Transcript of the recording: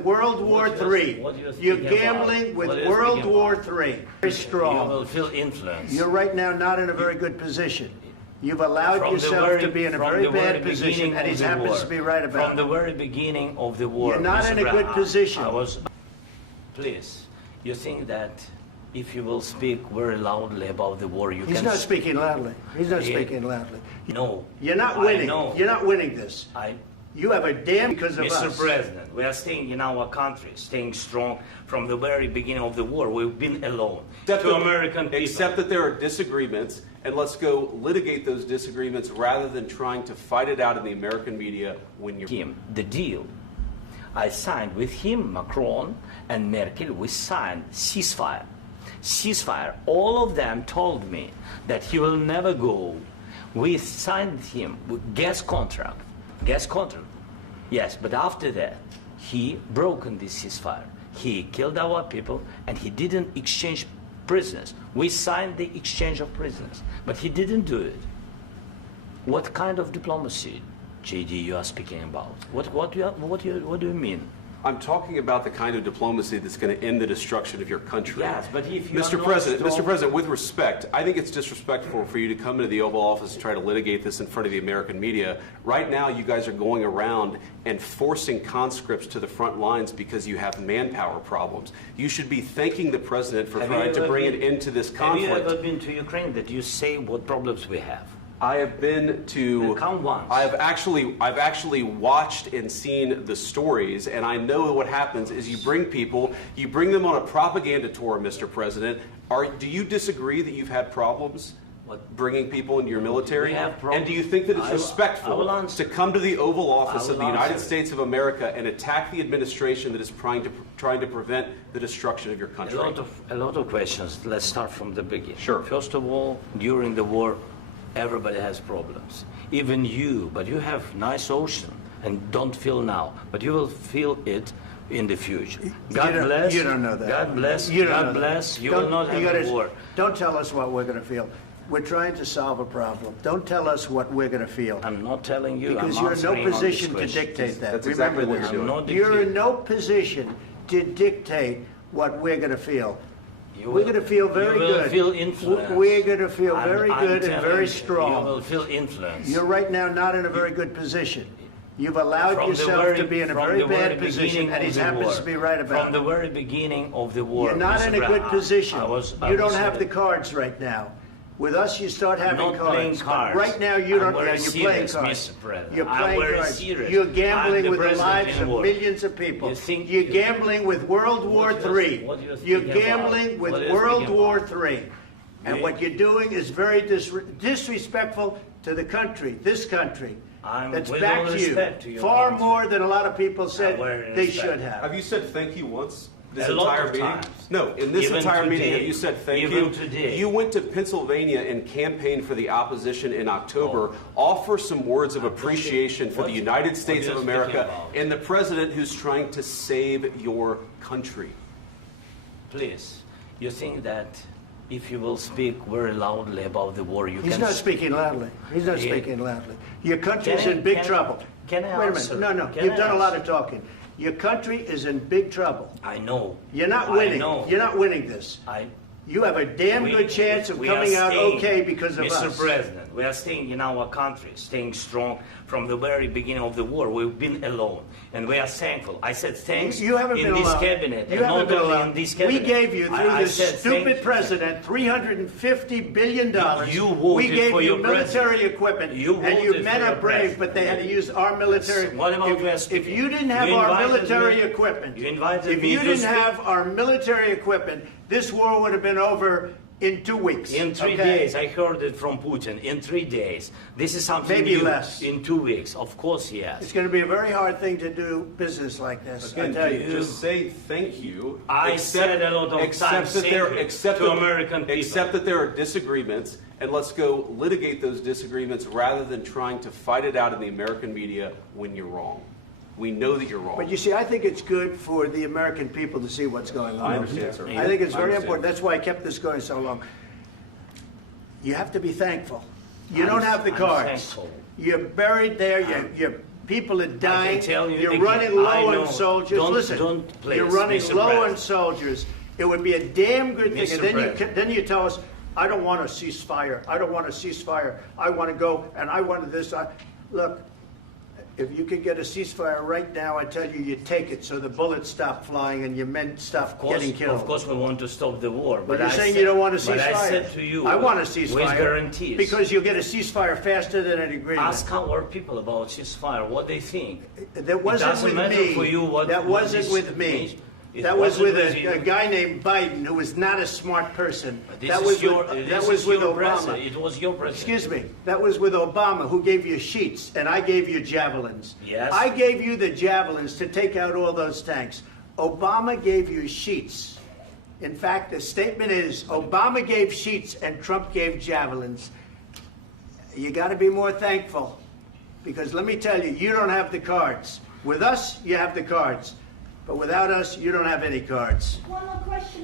with World War III. You're gambling with World War III. Very strong. You will feel influence. You're right now not in a very good position. You've allowed yourself to be in a very bad position, and he happens to be right about it. From the very beginning of the war. You're not in a good position. Please, you think that if you will speak very loudly about the war, you can... He's not speaking loudly. He's not speaking loudly. No. You're not winning. You're not winning this. You have a damn because of us. Mr. President, we are staying in our country, staying strong from the very beginning of the war. We've been alone. Except that there are disagreements, and let's go litigate those disagreements rather than trying to fight it out in the American media when you're... The deal I signed with him, Macron and Merkel, we signed ceasefire. Ceasefire. All of them told me that he will never go. We signed him with gas contract. Gas contract. Yes, but after that, he broken this ceasefire. He killed our people, and he didn't exchange prisoners. We signed the exchange of prisoners, but he didn't do it. What kind of diplomacy, JD, you are speaking about? What do you mean? I'm talking about the kind of diplomacy that's going to end the destruction of your country. Yes, but if you Mr. President, with respect, I think it's disrespectful for you to come into the Oval Office and try to litigate this in front of the American media. Right now, you guys are going around and forcing conscripts to the front lines because you have manpower problems. You should be thanking the President for trying to bring an end to this conflict. Have you ever been to Ukraine that you say what problems we have? I have been to. Come once. I've actually watched and seen the stories, and I know what happens is you bring them on a propaganda tour, Mr. President. Do you disagree that you've had problems bringing people into your military? And do you think that it's respectful to come to the Oval Office of the United States of America and attack the administration that is trying to prevent the destruction of your country? A lot of questions. Let's start from the beginning. Sure. First of all, during the war, everybody has problems, even you, but you have nice ocean and don't feel now, but you will feel it in the future. God bless. You don't know that. God bless. You don't God bless. You will not have a war. Don't tell us what we're going to feel. We're trying to solve a problem. Don't tell us what we're going to feel. I'm not telling you. Because you're in no position to dictate that. That's exactly what you're doing. You're in no position to dictate what we're going to feel. We're going to feel very good. You will feel influence. We're going to feel very good and very strong. You will feel influence. You're right now not in a very good position. You've allowed yourself to be in a very bad position, and he happens to be right about it. From the very beginning of the war. You're not in a good position. You don't have the cards right now. With us, you start having cards. Right now, you don't. You're playing cards. You're playing cards. You're gambling with the lives of millions of people. You're gambling with World War III. You're gambling with World War III. And what you're doing is very disrespectful to the country, this country. That's backed you far more than a lot of people said they should have. Have you said thank you once? This a entire lot of meeting? times. No, in this entire meeting, have you said thank you? Today. You went to Pennsylvania and campaigned for the opposition in October. Offer some words of appreciation for the United States of America and the president who's trying to save your country. Please, you think that if you will speak very loudly about the war, you can... He's not speaking loudly. He's not speaking loudly. Your country's in big trouble. Can I Wait a minute. No. You've done a lot of talking. Your country is in big trouble. I know. You're not winning. You're not winning this. You have a damn good chance of coming out okay because of us. Mr. President, we are staying in our country, staying strong from the very beginning of the war. We've been alone, and we are thankful. I said thanks you haven't in been this alone. cabinet, you and haven't not been only alone. in this cabinet. We gave you, through this stupid president, $350 billion. You voted we gave for you your military equipment, and you men are brave, but they had to use our military. What about if you didn't have our military equipment, if you didn't have our military equipment, this war would have been over in 2 weeks. In 3 days. I heard it from Putin. In 3 days. This is something maybe new. Less. In 2 weeks. Of course, yes. It's going to be a very hard thing to do business like this. Again, I tell you. just say thank you. I said a lot of times to American people. Except that there are disagreements, and let's go litigate those disagreements rather than trying to fight it out in the American media when you're wrong. We know that you're wrong. But you see, I think it's good for the American people to see what's going on. I understand, sir. I think it's very important. That's why I kept this going so long. You have to be thankful. You don't have the cards. Thankful. You're buried there. You're People are dying. I can tell you You're again, running low on soldiers. Listen, you're running low on soldiers. It would be a damn good thing. And then you tell us, I don't want a ceasefire. I don't want a ceasefire. I want to go, and I want this. Look, if you could get a ceasefire right now, I tell you, you take it so the bullets stop flying and your men stop getting killed. Of course, we want to stop the war. But you're saying you don't want a ceasefire. But I said to you, I want a ceasefire. With guarantees. Because you'll get a ceasefire faster than an agreement. Ask our people about ceasefire, what they think. That wasn't with me. For you what, that wasn't with me. That was with a guy named Biden who was not a smart person. That was with Obama. It was your president. Excuse me. That was with Obama, who gave you sheets, and I gave you javelins. Yes. I gave you the javelins to take out all those tanks. Obama gave you sheets. In fact, the statement is Obama gave sheets and Trump gave javelins. You got to be more thankful, because let me tell you, you don't have the cards. With us, you have the cards. But without us, you don't have any cards.